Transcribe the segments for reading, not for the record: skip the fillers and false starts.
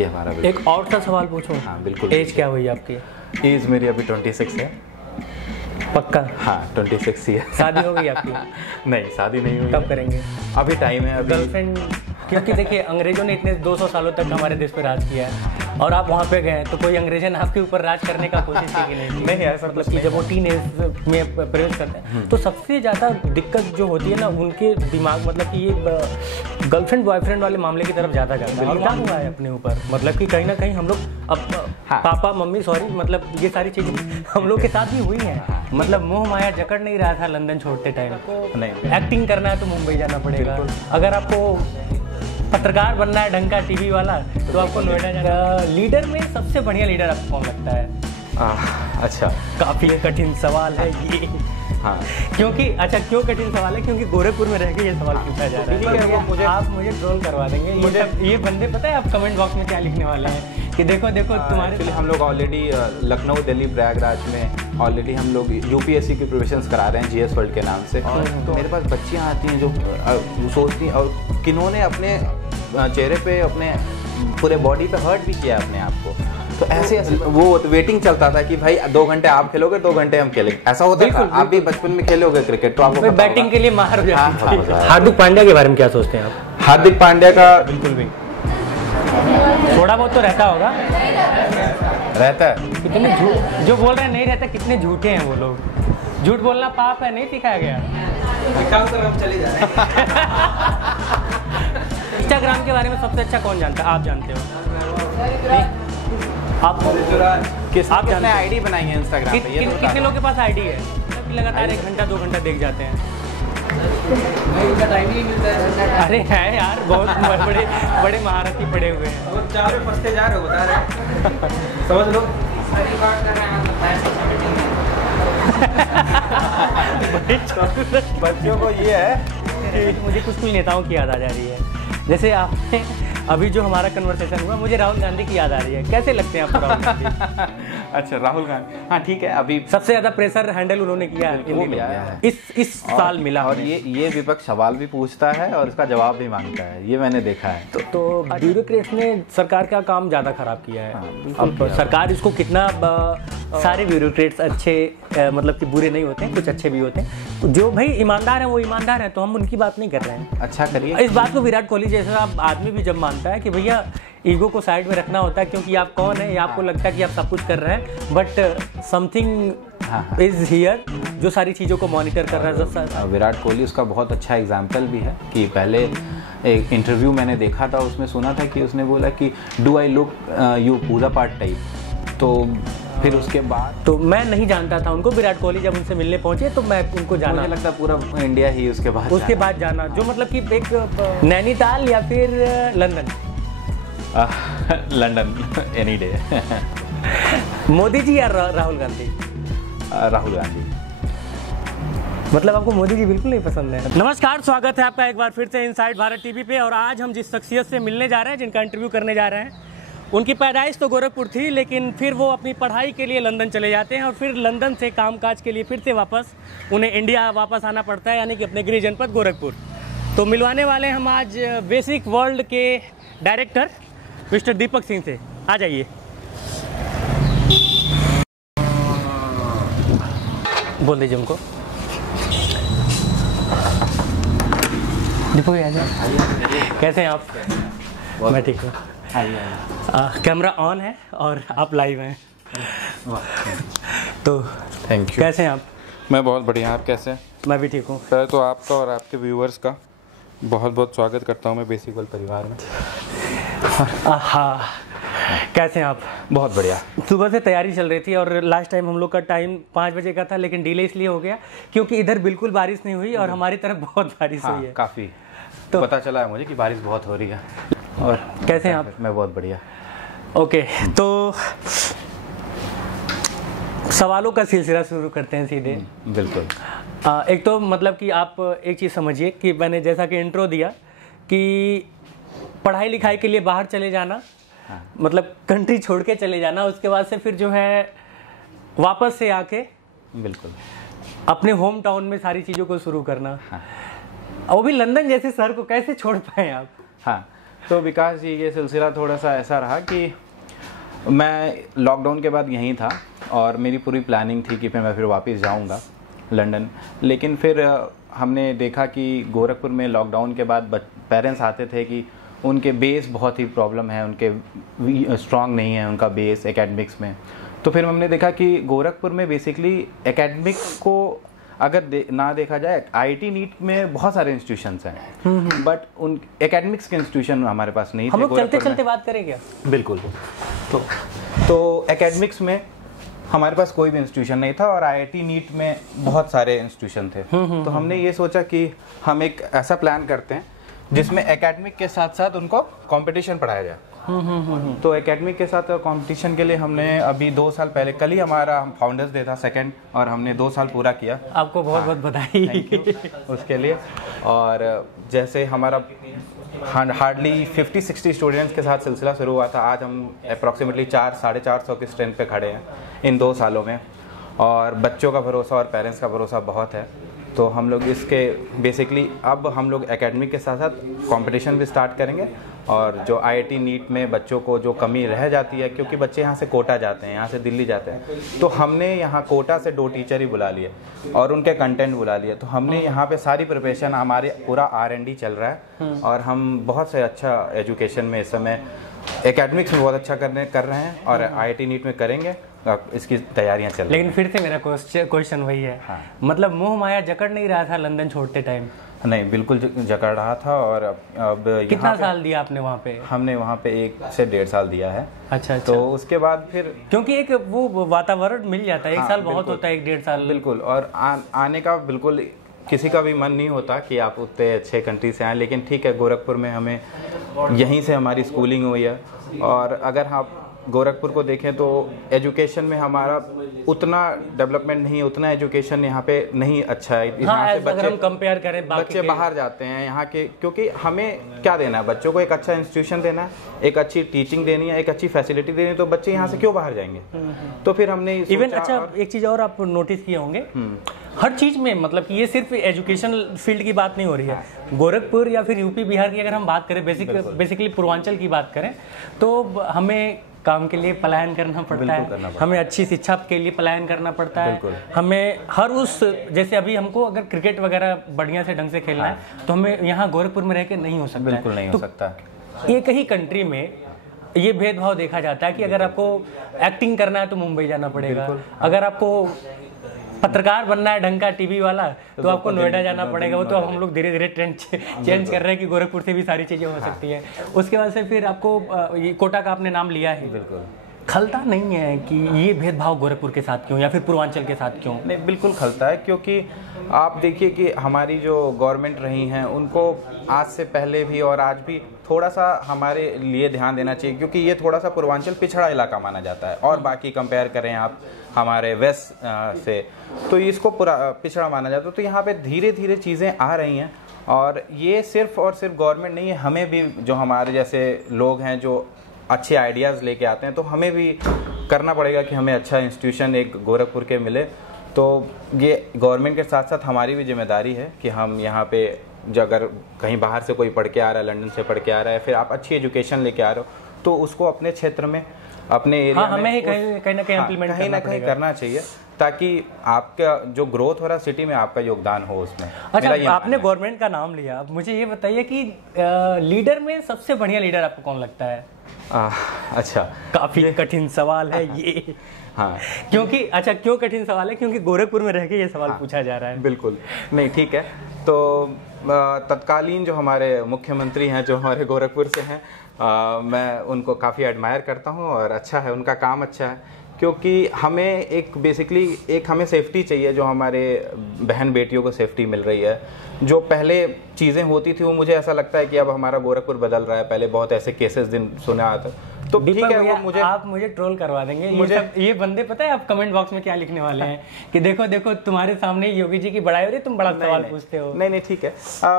ये हमारा बिल्कुल। एक और सा सवाल पूछूं? हाँ बिल्कुल। एज क्या हुई आपकी? एज मेरी अभी 26 है। पक्का? हाँ 26 ही है। शादी हो गई आपकी? नहीं शादी नहीं हुई। कब करेंगे? अभी टाइम है। अभी गर्लफ्रेंड? क्योंकि देखिए अंग्रेजों ने इतने 200 सालों तक हमारे देश पे राज किया है और आप वहाँ पे गए तो कोई अंग्रेजन आपके ऊपर राज करने का कोशिश की कि नहीं? नहीं ऐसा मतलब कि जब वो टीन एज में प्रवेश करते हैं तो सबसे ज़्यादा दिक्कत जो होती है ना उनके दिमाग, मतलब कि ये गर्लफ्रेंड बॉयफ्रेंड वाले मामले की तरफ ज़्यादा जाता है। और क्या हुआ है अपने ऊपर, मतलब कि कहीं ना कहीं हम लोग अब पापा मम्मी सॉरी मतलब ये सारी चीज़ें हम लोग के साथ भी हुई हैं। मतलब मोह माया जकड़ नहीं रहा था लंदन छोड़ते टाइम को। नहीं एक्टिंग करना है तो मुंबई जाना पड़ेगा, अगर आपको पत्रकार बनना है ढंग का टीवी वाला तो आपको नोएडा जाना। लीडर में सबसे बढ़िया लीडर आपको कौन लगता है? अच्छा काफी कठिन सवाल है ये। हाँ क्योंकि अच्छा क्यों कठिन सवाल है? क्योंकि गोरखपुर में रह के ये सवाल पूछा जा रहा है। ठीक है, आप मुझे ट्रोल करवा देंगे। ये बंदे पता है आप कमेंट बॉक्स में क्या लिखने वाले हैं कि देखो देखो तुम्हारे। हम लोग ऑलरेडी लखनऊ दिल्ली प्रयागराज में ऑलरेडी हम लोग यूपीएससी की प्रिपरेशंस करा रहे हैं जीएस वर्ल्ड के नाम से। और तो मेरे पास बच्चियाँ आती हैं जो सोचती हैं और किन्होंने अपने चेहरे पे अपने पूरे बॉडी पे हर्ट भी किया अपने आप को। तो ऐसे वो वेटिंग चलता था कि भाई 2 घंटे आप खेलोगे 2 घंटे हम खेलेंगे, ऐसा होता था। आप भी बचपन में खेलोगे क्रिकेट तो आपको बैटिंग के लिए मार हो जाती थी। हार्दिक पांड्या के बारे में क्या सोचते हैं आप? हार्दिक पांड्या का बिल्कुल भी थोड़ा बहुत तो रहता होगा। रहता है। कितने झूठ जो बोल रहे हैं नहीं रहता, कितने झूठे हैं वो लोग। झूठ बोलना पाप है, नहीं सिखाया गया। हम चले जा रहे हैं। इंस्टाग्राम के बारे में सबसे अच्छा कौन जानता है? आप जानते हो? आप किसने आईडी बनाई है इंस्टाग्राम पे? ये तो कितने लोगों के पास आईडी है? लगातार 1 घंटा 2 घंटा देख जाते हैं। टाइम ही मिलता है। अरे है यार, बहुत बड़े बड़े महारथी पड़े हुए हैं। और 4 में फंसते जा रहे हो, बता रहे समझ लो। बच्चों को ये है कि मुझे कुछ नेताओं की याद आ जा रही है। जैसे आपने अभी जो हमारा कन्वर्सेशन हुआ मुझे राहुल गांधी की याद आ रही है। कैसे लगते हैं आपको राहुल गांधी? अच्छा राहुल गांधी, हाँ ठीक है। अभी सबसे ज्यादा प्रेशर हैंडल उन्होंने किया है इस साल मिला। और ये विपक्ष सवाल भी पूछता है और इसका जवाब भी मांगता है, ये मैंने देखा है। तो ब्यूरोक्रेट्स ने सरकार का काम ज्यादा खराब किया है। अब सरकार इसको कितना सारे ब्यूरोक्रेट्स अच्छे मतलब कि बुरे नहीं होते हैं, कुछ अच्छे भी होते हैं। जो भाई ईमानदार है वो ईमानदार है, तो हम उनकी बात नहीं कर रहे हैं। अच्छा करिए। इस बात को विराट कोहली जैसा आदमी भी जब मानता है कि भैया ईगो को साइड में रखना होता है, क्योंकि आप कौन है, आपको लगता है कि आप सब कुछ कर रहे हैं बट समथिंग इज हियर जो सारी चीज़ों को मॉनिटर कर रहा है। विराट कोहली उसका बहुत अच्छा एग्जाम्पल भी है कि पहले एक इंटरव्यू मैंने देखा था, उसमें सुना था कि उसने बोला कि डू आई लुक यू पूजा पाठ टाइप। तो फिर उसके बाद तो मैं नहीं जानता था उनको। विराट कोहली जब उनसे मिलने पहुंचे तो मैं उनको जाना, मुझे लगता है पूरा इंडिया ही उसके बाद जाना जो मतलब कि एक नैनीताल या फिर London. London any day. Modi ji या राहुल गांधी? राहुल गांधी। मतलब आपको मोदी जी बिल्कुल नहीं पसंद है? नमस्कार, स्वागत है आपका एक बार फिर से इनसाइड भारत टीवी पे। और आज हम जिस शख्सियत से मिलने जा रहे हैं, जिनका इंटरव्यू करने जा रहे हैं, उनकी पैदाइश तो गोरखपुर थी, लेकिन फिर वो अपनी पढ़ाई के लिए लंदन चले जाते हैं और फिर लंदन से कामकाज के लिए फिर से वापस उन्हें इंडिया वापस आना पड़ता है, यानी कि अपने गृह जनपद गोरखपुर। तो मिलवाने वाले हम आज बेसिक वर्ल्ड के डायरेक्टर मिस्टर दीपक सिंह से। आ जाइए। बोल दीजिए उनको। दीपक आ जाए। कैसे हैं आप? मैं ठीक हूँ। कैमरा ऑन है और आप लाइव हैं। तो थैंक यू। कैसे हैं आप? मैं बहुत बढ़िया। आप कैसे हैं? मैं भी ठीक हूँ। पहले तो आपका और आपके व्यूअर्स का बहुत बहुत स्वागत करता हूँ मैं बेसिक वर्ल्ड परिवार में। हाँ, कैसे हैं आप? बहुत बढ़िया। सुबह से तैयारी चल रही थी और लास्ट टाइम हम लोग का टाइम 5 बजे का था, लेकिन डिले इसलिए हो गया क्योंकि इधर बिल्कुल बारिश नहीं हुई और हमारी तरफ बहुत बारिश हुई है। काफ़ी तो पता चला है मुझे कि बारिश बहुत हो रही है। और कैसे हैं आप? मैं बहुत बढ़िया। ओके, तो सवालों का सिलसिला शुरू करते हैं सीधे। बिल्कुल। एक तो मतलब कि आप एक चीज़ समझिए कि मैंने जैसा कि इंट्रो दिया कि पढ़ाई लिखाई के लिए बाहर चले जाना, मतलब कंट्री छोड़ के चले जाना, उसके बाद से फिर जो है वापस से आके बिल्कुल अपने होम टाउन में सारी चीज़ों को शुरू करना। वो भी लंदन जैसे शहर को कैसे छोड़ पाए आप? हाँ तो विकास जी, ये सिलसिला थोड़ा सा ऐसा रहा कि मैं लॉकडाउन के बाद यहीं था और मेरी पूरी प्लानिंग थी कि मैं फिर वापस जाऊंगा लंदन। लेकिन फिर हमने देखा कि गोरखपुर में लॉकडाउन के बाद पेरेंट्स आते थे कि उनके बेस बहुत ही प्रॉब्लम है, उनके स्ट्रांग नहीं है उनका बेस एकेडमिक्स में। तो फिर हमने देखा कि गोरखपुर में बेसिकली एकेडमिक्स को अगर ना देखा जाए, आईआईटी नीट में बहुत सारे इंस्टीट्यूशंस हैं, बट उन एकेडमिक्स के इंस्टीट्यूशन हमारे पास नहीं थे। हम लोग चलते चलते बात करें क्या? बिल्कुल। तो एकेडमिक्स में हमारे पास कोई भी इंस्टीट्यूशन नहीं था और आईआईटी नीट में बहुत सारे इंस्टीट्यूशन थे। तो हमने ये सोचा कि हम एक ऐसा प्लान करते हैं जिसमें एकेडमिक के साथ साथ उनको कंपटीशन पढ़ाया जाए। तो एकेडमिक के साथ कंपटीशन के लिए हमने अभी 2 साल पहले, कल ही हमारा फाउंडर्स डे था 2nd, और हमने 2 साल पूरा किया। आपको बहुत बहुत बधाई। थैंक यू उसके लिए। और जैसे हमारा हार्डली 50-60 स्टूडेंट्स के साथ सिलसिला शुरू हुआ था, आज हम अप्रॉक्सीमेटली 400-450 की स्ट्रेंथ पे खड़े हैं इन 2 सालों में। और बच्चों का भरोसा और पेरेंट्स का भरोसा बहुत है। तो हम लोग इसके बेसिकली अब हम लोग एकेडमिक के साथ साथ कंपटीशन भी स्टार्ट करेंगे। और जो आईआईटी नीट में बच्चों को जो कमी रह जाती है, क्योंकि बच्चे यहाँ से कोटा जाते हैं, यहाँ से दिल्ली जाते हैं, तो हमने यहाँ कोटा से 2 टीचर ही बुला लिए और उनके कंटेंट बुला लिए। तो हमने यहाँ पे सारी प्रिपरेशन, हमारे पूरा R&D चल रहा है और हम बहुत से अच्छा एजुकेशन में इस समय एकेडमिक्स में बहुत अच्छा कर रहे हैं और आईआईटी नीट में करेंगे। इसकी तैयारियां चल रही हैं। लेकिन फिर से मेरा क्वेश्चन वही है, मतलब मोह माया जकड़ नहीं रहा था लंदन छोड़ते टाइम? नहीं, बिल्कुल जकड़ रहा था। और अब कितना साल दिया आपने वहाँ पे? हमने वहाँ पे 1 से 1.5 साल दिया है। अच्छा। तो उसके बाद फिर, क्योंकि एक वो वातावरण मिल जाता है, 1 साल बहुत होता है, 1-1.5 साल। बिल्कुल। और आने का बिल्कुल किसी का भी मन नहीं होता कि आप उतने अच्छे कंट्री से आएँ, लेकिन ठीक है, गोरखपुर में हमें यहीं से हमारी स्कूलिंग हुई है। और अगर आप गोरखपुर को देखें तो एजुकेशन में हमारा उतना डेवलपमेंट नहीं है, उतना एजुकेशन यहाँ पे नहीं अच्छा है। यहाँ से अगर हम कंपेयर करें, बच्चे बाहर जाते हैं यहाँ के, क्योंकि हमें क्या देना है, बच्चों को एक अच्छा इंस्टीट्यूशन देना है, एक अच्छी टीचिंग देनी है, एक अच्छी फैसिलिटी देनी है, तो बच्चे यहाँ से क्यों बाहर जाएंगे? तो फिर हमने इवन अच्छा एक चीज़ और आप नोटिस किए होंगे, हर चीज़ में, मतलब कि ये सिर्फ एजुकेशनल फील्ड की बात नहीं हो रही है। गोरखपुर या फिर यूपी बिहार की अगर हम बात करें, बेसिकली पूर्वांचल की बात करें, तो हमें काम के लिए पलायन करना पड़ता है, हमें अच्छी शिक्षा के लिए पलायन करना पड़ता है, हमें हर उस, जैसे अभी हमको अगर क्रिकेट वगैरह बढ़िया से ढंग से खेलना है तो हमें यहाँ गोरखपुर में रह के नहीं हो सकता। बिल्कुल नहीं हो सकता। एक ही कंट्री में ये भेदभाव देखा जाता है कि अगर आपको एक्टिंग करना है तो मुंबई जाना पड़ेगा, अगर आपको पत्रकार बनना है ढंग का टीवी वाला तो आपको नोएडा जाना पड़ेगा। वो तो अब हम लोग धीरे धीरे ट्रेंड चेंज कर रहे हैं कि गोरखपुर से भी सारी चीज़ें हो सकती हैं। उसके बाद से फिर आपको कोटा का आपने नाम लिया है, बिल्कुल खलता नहीं है कि ये भेदभाव गोरखपुर के साथ क्यों या फिर पूर्वांचल के साथ क्यों? नहीं, बिल्कुल खलता है, क्योंकि आप देखिए कि हमारी जो गवर्नमेंट रही हैं उनको आज से पहले भी और आज भी थोड़ा सा हमारे लिए ध्यान देना चाहिए, क्योंकि ये थोड़ा सा पूर्वांचल पिछड़ा इलाका माना जाता है और बाकी कंपेयर करें आप हमारे वेस्ट से तो इसको पूरा पिछड़ा माना जाता है। तो यहाँ पे धीरे धीरे चीज़ें आ रही हैं और ये सिर्फ और सिर्फ गवर्नमेंट नहीं है, हमें भी जो हमारे जैसे लोग हैं जो अच्छे आइडियाज़ लेके आते हैं तो हमें भी करना पड़ेगा कि हमें अच्छा इंस्टीट्यूशन एक गोरखपुर के मिले। तो ये गवर्नमेंट के साथ साथ हमारी भी जिम्मेदारी है कि हम यहाँ पे जो अगर कहीं बाहर से कोई पढ़ के आ रहा है, लंदन से पढ़ के आ रहा है, फिर आप अच्छी एजुकेशन लेके आ रहे हो तो उसको अपने क्षेत्र में, अपने एरिया में हमें कहीं ना कहीं इम्प्लीमेंट कहीं ना कहीं करना चाहिए, ताकि आपका जो ग्रोथ हो रहा है सिटी में आपका योगदान हो उसमें। अच्छा, आपने गवर्नमेंट का नाम लिया, अब मुझे ये बताइए कि लीडर में सबसे बढ़िया लीडर आपको कौन लगता है? अच्छा, काफी कठिन सवाल है ये। हाँ, क्योंकि अच्छा क्यों कठिन सवाल है? क्योंकि गोरखपुर में रह के ये सवाल पूछा जा रहा है। बिल्कुल नहीं, ठीक है। तो तत्कालीन जो हमारे मुख्यमंत्री हैं जो हमारे गोरखपुर से हैं, मैं उनको काफ़ी एडमायर करता हूं और अच्छा है, उनका काम अच्छा है, क्योंकि हमें एक बेसिकली एक हमें सेफ्टी चाहिए, जो हमारे बहन बेटियों को सेफ्टी मिल रही है। जो पहले चीज़ें होती थी वो मुझे ऐसा लगता है कि अब हमारा गोरखपुर बदल रहा है, पहले बहुत ऐसे केसेस दिन सुना आता, तो ठीक दीपक है, भैया, वो मुझे आप मुझे ट्रोल करवा देंगे। ये बंदे पता है आप कमेंट बॉक्स में क्या लिखने वाले हैं कि देखो देखो तुम्हारे सामने योगी जी की बड़ाई हो रही, तुम बड़ा सवाल पूछते हो। नहीं ठीक है,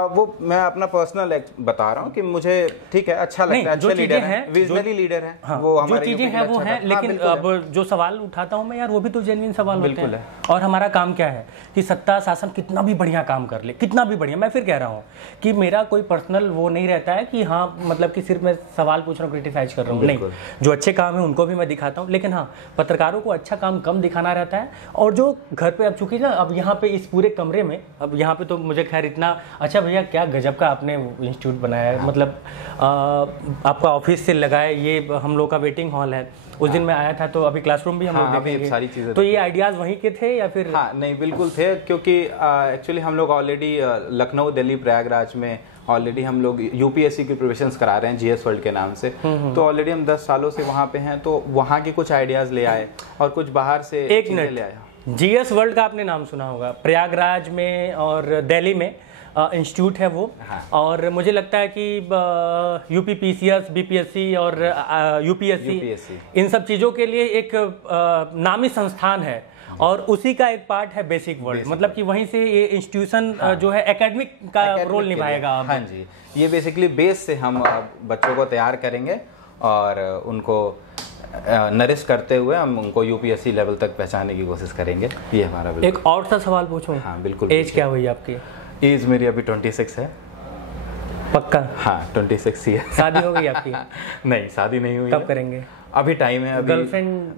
वो मैं अपना पर्सनल बता रहा हूँ कि मुझे ठीक है, अच्छा लगता है, अच्छे लीडर हैं, विजनरी लीडर हैं, वो जो चीजें हैं वो हैं, लेकिन अब जो सवाल उठाता हूँ मैं यार, वो भी तो जेन्युइन सवाल होते हैं। और हमारा काम क्या है कि सत्ता शासन कितना भी बढ़िया काम कर ले, कितना भी बढ़िया, मैं फिर कह रहा हूँ कि मेरा कोई पर्सनल वो नहीं रहता है कि हाँ मतलब कि सिर्फ मैं सवाल पूछ रहा हूँ, क्रिटिसाइज कर रहा हूँ, नहीं, जो अच्छे काम है उनको भी मैं दिखाता हूँ, लेकिन हाँ पत्रकारों को अच्छा काम कम दिखाना रहता है। और जो घर पे अब चूंकि ना, अब यहाँ पे इस पूरे कमरे में, अब यहाँ पे तो मुझे खैर इतना अच्छा, भैया क्या गजब का आपने इंस्टीट्यूट बनाया है, मतलब आपका ऑफिस से लगा है, ये हम लोग का वेटिंग हॉल है। उस दिन मैं आया था तो अभी क्लासरूम भी हम लोग देखेंगे, सारी चीजें। तो ये आइडियाज वहीं के थे या फिर? हाँ नहीं, बिल्कुल थे, क्योंकि एक्चुअली हम लोग ऑलरेडी लखनऊ, दिल्ली, प्रयागराज में ऑलरेडी हम लोग यूपीएससी की प्रिपरेशंस करा रहे हैं जीएस वर्ल्ड के नाम से। तो ऑलरेडी हम 10 सालों से वहाँ पे हैं, तो वहाँ के कुछ आइडियाज ले आए और कुछ बाहर से एक मिनट ले आया। जीएस वर्ल्ड का आपने नाम सुना होगा, प्रयागराज में और दिल्ली में इंस्टीट्यूट है वो। हाँ। और मुझे लगता है कि यूपीपीसीएस, बीपीएससी और यूपीएससी इन सब चीज़ों के लिए एक नामी संस्थान है, और उसी का एक पार्ट है बेसिक वर्ल्ड, मतलब कि वहीं से ये इंस्टीट्यूशन जो है एकेडमिक का रोल निभाएगा। हाँ जी, ये बेसिकली बेस से हम बच्चों को तैयार करेंगे और उनको नरिश करते हुए हम उनको यूपीएससी लेवल तक पहुंचाने की कोशिश करेंगे। ये हमारा बिल्कुल। एक और सा सवाल पूछूं? हाँ बिल्कुल। एज क्या हुई आपकी? एज मेरी अभी 26 है। पक्का? हाँ 26 ही है। शादी हो गई आपकी? नहीं, शादी नहीं हुई। कब करेंगे? अभी टाइम है, अभी गर्लफ्रेंड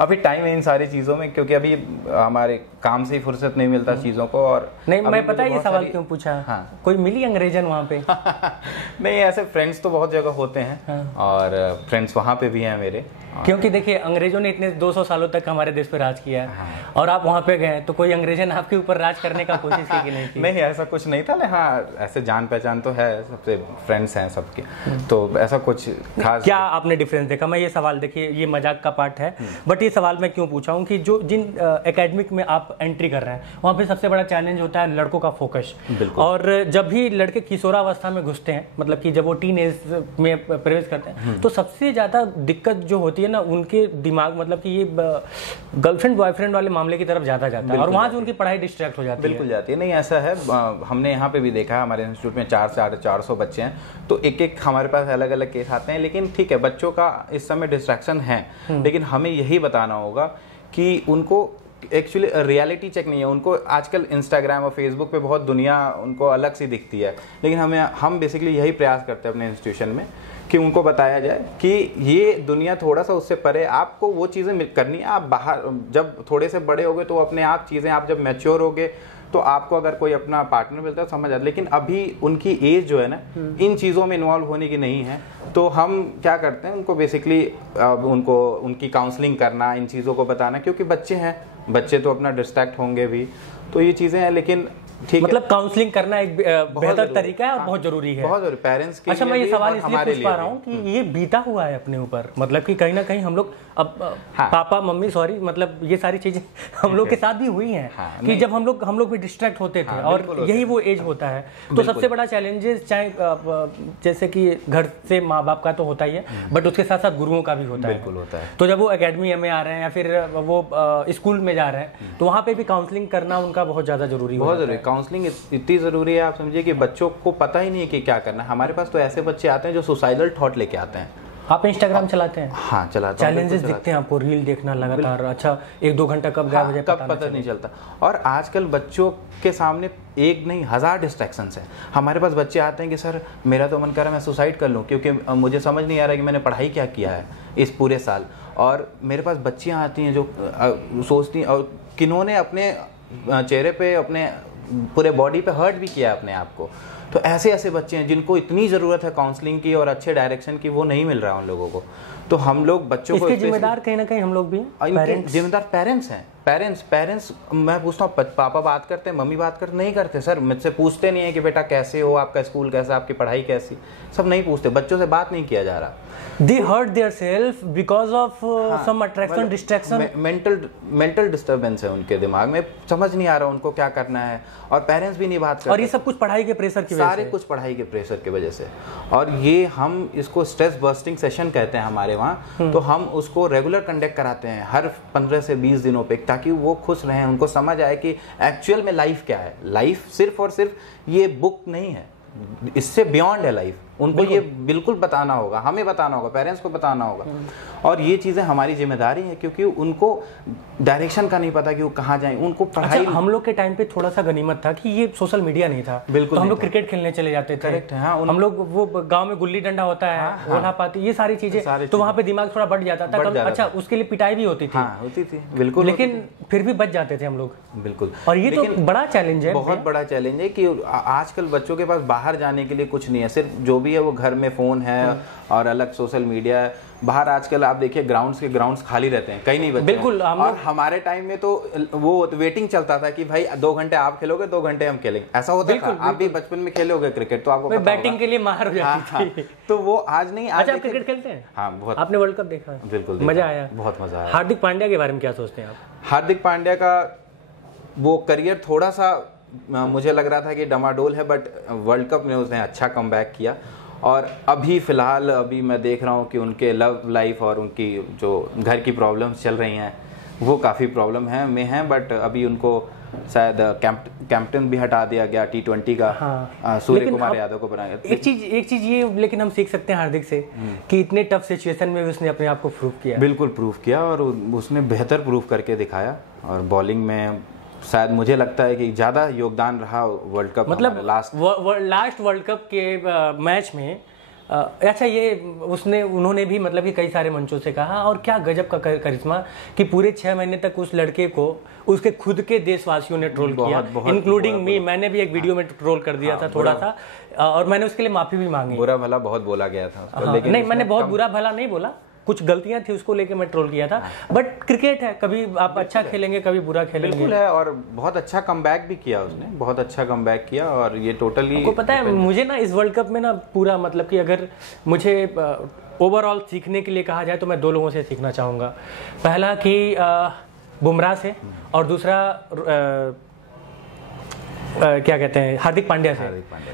अभी टाइम है इन सारी चीज़ों में, क्योंकि अभी हमारे काम से ही फुर्सत नहीं मिलता चीज़ों को। और नहीं, मैं पता है ये सवाल क्यों पूछा। हाँ। कोई मिली अंग्रेजन वहाँ पे? नहीं, ऐसे फ्रेंड्स तो बहुत जगह होते हैं। हाँ। और फ्रेंड्स वहाँ पे भी हैं मेरे, क्योंकि देखिए अंग्रेजों ने इतने 200 सालों तक हमारे देश पे राज किया है। हाँ। और आप वहाँ पे गए तो कोई अंग्रेजन आपके ऊपर राज करने का कोशिश की कि नहीं की? नहीं, ऐसा कुछ नहीं था। हाँ, ऐसे जान पहचान तो है, सबसे फ्रेंड्स हैं सबके, तो ऐसा कुछ खास। क्या आपने डिफरेंस देखा? मैं ये सवाल, देखिए ये मजाक का पार्ट है, बट ये सवाल मैं क्यों पूछा हूँ कि जो जिन एकेडमिक में आप एंट्री कर रहे हैं वहाँ पे सबसे बड़ा चैलेंज होता है लड़कों का फोकस। और जब भी लड़के किशोरावस्था में घुसते हैं, मतलब कि जब वो टीन एज में प्रवेश करते हैं, तो सबसे ज्यादा दिक्कत जो होती है ना उनके दिमाग, मतलब कि ये गर्लफ्रेंड बॉयफ्रेंड वाले मामले की तरफ ज्यादा जाता है, और वहाँ से उनकी पढ़ाई डिस्ट्रैक्ट हो जाती है। बिल्कुल जाती है। नहीं, ऐसा है, हमने यहाँ पे भी देखा है, हमारे इंस्टीट्यूट में 400 बच्चे हैं, तो एक हमारे पास अलग अलग केस आते हैं। लेकिन ठीक है, बच्चों का इस समय डिस्ट्रैक्शन है, लेकिन हमें यही बताना होगा कि उनको एक्चुअली रियलिटी चेक नहीं है। उनको आजकल इंस्टाग्राम और फेसबुक पे बहुत दुनिया उनको अलग सी दिखती है, लेकिन हम बेसिकली यही प्रयास करते हैं अपने इंस्टीट्यूशन में कि उनको बताया जाए कि ये दुनिया थोड़ा सा उससे परे, आपको वो चीज़ें करनी है। आप बाहर जब थोड़े से बड़े होगे तो अपने आप चीज़ें, आप जब मैच्योर होगे तो आपको अगर कोई अपना पार्टनर मिलता है समझ आता, लेकिन अभी उनकी एज जो है ना इन चीज़ों में इन्वॉल्व होने की नहीं है। तो हम क्या करते हैं, उनको बेसिकली उनको उनकी काउंसलिंग करना, इन चीज़ों को बताना, क्योंकि बच्चे हैं, बच्चे तो अपना डिस्ट्रैक्ट होंगे भी, तो ये चीज़ें हैं। लेकिन ठीक, मतलब काउंसलिंग करना एक बेहतर तरीका है और बहुत जरूरी है, बहुत जरूरी पेरेंट्स के लिए। अच्छा, मैं ये सवाल इसलिए पूछ पा रहा हूँ कि ये बीता हुआ है अपने ऊपर, मतलब कि कहीं ना कहीं हम लोग अब पापा मम्मी सॉरी, मतलब ये सारी चीजें हम लोग के साथ भी हुई हैं कि जब हम लोग भी डिस्ट्रैक्ट होते थे, और यही वो एज होता है। तो सबसे बड़ा चैलेंजेस, चाहे जैसे कि घर से माँ बाप का तो होता ही है, बट उसके साथ साथ गुरुओं का भी होता है। बिल्कुल होता है। तो जब वो एकेडमी में आ रहे हैं या फिर वो स्कूल में जा रहे हैं, तो वहाँ पे भी काउंसलिंग करना उनका बहुत ज्यादा जरूरी है। बहुत जरूरी, काउंसलिंग इतनी ज़रूरी है, आप समझिए कि बच्चों को पता ही नहीं है कि क्या करना है। हमारे पास तो ऐसे बच्चे आते हैं जो सुसाइडल थॉट लेके आते हैं। आप इंस्टाग्राम चलाते हैं? हाँ चलाते हैं। चैलेंजेस दिखते हैं आपको, रील देखना लगातार, अच्छा 1-2 घंटा कब गया मुझे पता नहीं चलता। और आजकल बच्चों के सामने एक नहीं 1000 डिस्ट्रैक्शंस हैं। हमारे पास बच्चे आते हैं कि सर मेरा तो मन कर रहा है मैं सुसाइड कर लूँ, क्योंकि मुझे समझ नहीं आ रहा कि मैंने पढ़ाई क्या किया है इस पूरे साल। और मेरे पास बच्चियाँ आती हैं जो सोचती, और किन्होंने अपने चेहरे पे, अपने पूरे बॉडी पे हर्ट भी किया अपने आप को। तो ऐसे बच्चे हैं जिनको इतनी ज़रूरत है काउंसलिंग की और अच्छे डायरेक्शन की, वो नहीं मिल रहा है उन लोगों को। तो हम लोग बच्चों को इसके जिम्मेदार कहीं ना कहीं हम लोग भी हैं, जिम्मेदार पेरेंट्स हैं। पेरेंट्स मैं पूछता हूँ पापा बात करते हैं, मम्मी बात करते नहीं करते सर, मुझसे पूछते नहीं है कि बेटा कैसे हो, आपका स्कूल कैसा, आपकी पढ़ाई कैसी, सब नहीं पूछते, बच्चों से बात नहीं किया जा रहा। They hurt their self because of some attraction, distraction. Mental disturbance है उनके दिमाग में, समझ नहीं आ रहा उनको क्या करना है, और पेरेंट्स भी नहीं बात करते। और ये सब कुछ पढ़ाई के प्रेशर की वजह से, सारे कुछ पढ़ाई के प्रेशर की वजह से। और ये हम इसको स्ट्रेस बर्स्टिंग सेशन कहते हैं हमारे वहाँ, तो हम उसको रेगुलर कंडक्ट कराते हैं हर 15 से 20 दिनों पे, ताकि वो खुश रहें, उनको समझ आए कि एक्चुअल में लाइफ क्या है। लाइफ सिर्फ और सिर्फ ये बुक नहीं है, इससे बियॉन्ड है लाइफ। उनको ये बिल्कुल बताना होगा, हमें बताना होगा, पेरेंट्स को बताना होगा। और ये चीज़ें हमारी जिम्मेदारी है, क्योंकि उनको डायरेक्शन का नहीं पता कि वो कहाँ जाएं, उनको पढ़ाई। अच्छा, हम लोग के टाइम पे थोड़ा सा गनीमत था कि ये सोशल मीडिया नहीं था, बिल्कुल, तो हम लोग क्रिकेट खेलने चले जाते थे। करेक्ट है, हाँ, हम लोग वो गांव में गुल्ली डंडा होता है, ओढ़ा पाती, ये सारी चीजें, तो वहाँ पे दिमाग थोड़ा बढ़ जाता था। अच्छा, उसके लिए पिटाई भी होती थी, होती थी बिल्कुल, लेकिन फिर भी बच जाते थे हम लोग, बिल्कुल। और ये तो बड़ा चैलेंज है, बहुत बड़ा चैलेंज है कि आजकल बच्चों के पास बाहर जाने के लिए कुछ नहीं है, सिर्फ जो भी है वो घर में फोन है और अलग सोशल मीडिया है। बाहर आजकल आप देखिए ग्राउंड्स खाली रहते हैं, कहीं नहीं बच्चे। बिल्कुल। और हमारे टाइम में तो वो वेटिंग चलता था कि भाई 2 घंटे आप खेलोगे, 2 घंटे हम खेलेंगे, ऐसा होता था। आप भी बचपन में खेलोगे क्रिकेट, तो आपको बैटिंग के लिए मार हो जाती थी। तो वो आज नहीं। अच्छा, आप क्रिकेट खेलते हैं? हाँ, बहुत। आपने वर्ल्ड कप देखा? बिल्कुल, मजा आया? बहुत मजा आया। हार्दिक पांड्या के बारे में क्या सोचते हैं आप? हार्दिक पांड्या का वो करियर थोड़ा सा मुझे लग रहा था कि डमाडोल है, बट वर्ल्ड कप में उसने अच्छा कमबैक किया। और अभी फ़िलहाल मैं देख रहा हूँ कि उनके लव लाइफ और उनकी जो घर की प्रॉब्लम्स चल रही हैं वो काफ़ी प्रॉब्लम हैं, बट अभी उनको शायद कैप्टन भी हटा दिया गया T20 का। हाँ। सूर्य कुमार यादव को बनाया। एक चीज ये, लेकिन हम सीख सकते हैं हार्दिक से कि इतने टफ सिचुएशन में भी उसने अपने आप को प्रूव किया। बिल्कुल प्रूव किया, और उसने बेहतर प्रूव करके दिखाया। और बॉलिंग में शायद मुझे लगता है कि ज़्यादा योगदान रहा वर्ल्ड कप, मतलब लास्ट वर्ल्ड कप के मैच में। अच्छा, ये उन्होंने भी मतलब कि कई सारे मंचों से कहा, और क्या गजब का करिश्मा कि पूरे 6 महीने तक उस लड़के को उसके खुद के देशवासियों ने ट्रोल किया, इंक्लूडिंग मी। मैंने भी एक वीडियो में ट्रोल कर दिया था थोड़ा सा, और मैंने उसके लिए माफी भी मांगी। बुरा भला बहुत बोला गया था उसको, लेकिन नहीं, मैंने बहुत बुरा भला नहीं बोला, कुछ गलतियां थी उसको लेके मैं ट्रोल किया था। बट क्रिकेट है, कभी आप अच्छा खेलेंगे, कभी बुरा खेलेंगे। बिल्कुल है, और बहुत अच्छा कमबैक भी किया उसने, बहुत अच्छा कमबैक किया। और ये टोटली आपको पता है, मुझे ना इस वर्ल्ड कप में ना पूरा मतलब कि अगर मुझे ओवरऑल सीखने के लिए कहा जाए तो मैं 2 लोगों से सीखना चाहूँगा। पहला कि बुमराह से, और दूसरा क्या कहते हैं, हार्दिक पांड्या से।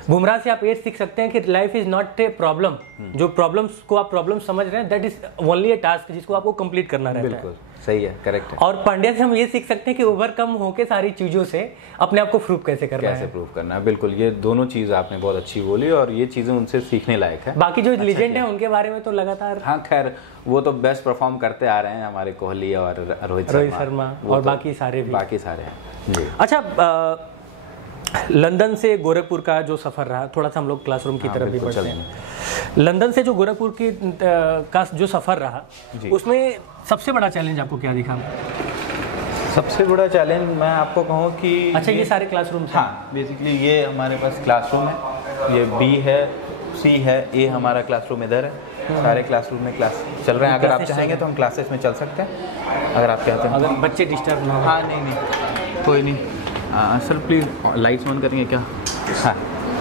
बुमराह से आप ये सीख सकते हैं कि life is not a problem. जो प्रॉब्लम्स को आप प्रॉब्लम समझ रहे हैं, that is only A task जिसको आपको कंप्लीट करना रहता है। बिल्कुल सही है, करेक्ट है। और पांड्या से हम ये सीख सकते हैं कि ओवरकम होके सारी चीजों से अपने आप को प्रूव कैसे करना है। बिल्कुल, ये दोनों चीज आपने बहुत अच्छी बोली, और ये चीजें उनसे सीखने लायक है। बाकी जो लेजेंड है उनके बारे में तो लगातार, हाँ खैर, वो तो बेस्ट परफॉर्म करते आ रहे हैं, हमारे कोहली और रोहित शर्मा और बाकी सारे हैं जी। अच्छा, लंदन से गोरखपुर का जो सफर रहा, थोड़ा सा हम लोग क्लासरूम की तरफ भी बढ़ते हैं। लंदन से जो गोरखपुर की का जो सफर रहा, उसमें सबसे बड़ा चैलेंज आपको क्या दिखा? सबसे बड़ा चैलेंज मैं आपको कहूँ कि अच्छा, ये सारे क्लासरूम, हाँ बेसिकली ये हमारे पास क्लासरूम है, ये B है, C है, A हमारा क्लासरूम इधर है। सारे क्लासरूम में क्लास चल रहे हैं। अगर आप चाहेंगे तो हम क्लासेस में चल सकते हैं, अगर आप चाहते हैं। अगर बच्चे डिस्टर्ब ना हो। हाँ, नहीं कोई नहीं। सर प्लीज़ लाइट्स ऑन करेंगे क्या? हाँ,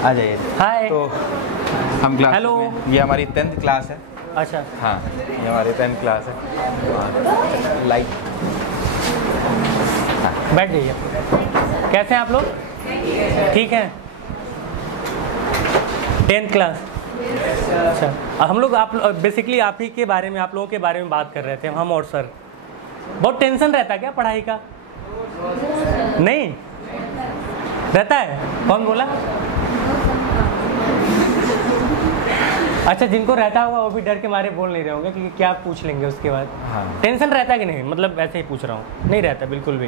आ जाइए। हाय। तो हम क्लास, हेलो, ये हमारी 10th क्लास है। अच्छा, हाँ, ये हमारी 10th क्लास है। लाइट, हाँ, बैठ जाइए। कैसे हैं आप लोग? ठीक हैं? 10th class. अच्छा, हम लोग बेसिकली आप ही के बारे में, आप लोगों के बारे में बात कर रहे थे, हम और सर। बहुत टेंशन रहता है क्या पढ़ाई का? नहीं रहता है? कौन बोला? अच्छा, जिनको रहता होगा वो भी डर के मारे बोल नहीं रहे होंगे कि क्या पूछ लेंगे उसके बाद। हाँ। टेंशन रहता है कि नहीं? मतलब ऐसे ही पूछ रहा हूँ। नहीं रहता बिल्कुल भी?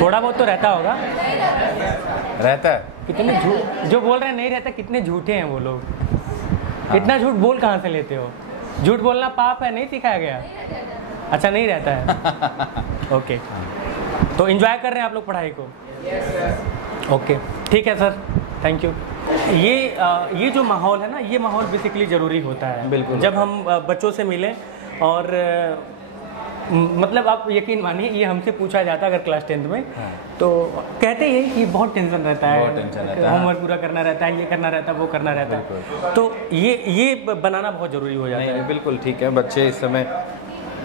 थोड़ा बहुत तो रहता होगा। रहता है। कितने झूठ जो बोल रहे हैं नहीं रहता, कितने झूठे हैं वो लोग। हाँ। इतना झूठ बोल कहाँ से लेते हो? झूठ बोलना पाप है, नहीं सिखाया गया? अच्छा, नहीं रहता है। ओके, तो एंजॉय कर रहे हैं आप लोग पढ़ाई को? ओके, ठीक है सर, थैंक यू। ये जो माहौल है ना, ये माहौल बेसिकली ज़रूरी होता है। बिल्कुल। जब हम बच्चों से मिलें और मतलब आप यकीन मानिए, ये हमसे पूछा जाता है अगर क्लास 10th में, तो कहते ही कि बहुत टेंशन रहता है, बहुत टेंशन रहता है, होमवर्क पूरा करना रहता है, ये करना रहता है, वो करना रहता है। तो ये बनाना बहुत ज़रूरी हो जाता है। बिल्कुल ठीक है। बच्चे इस समय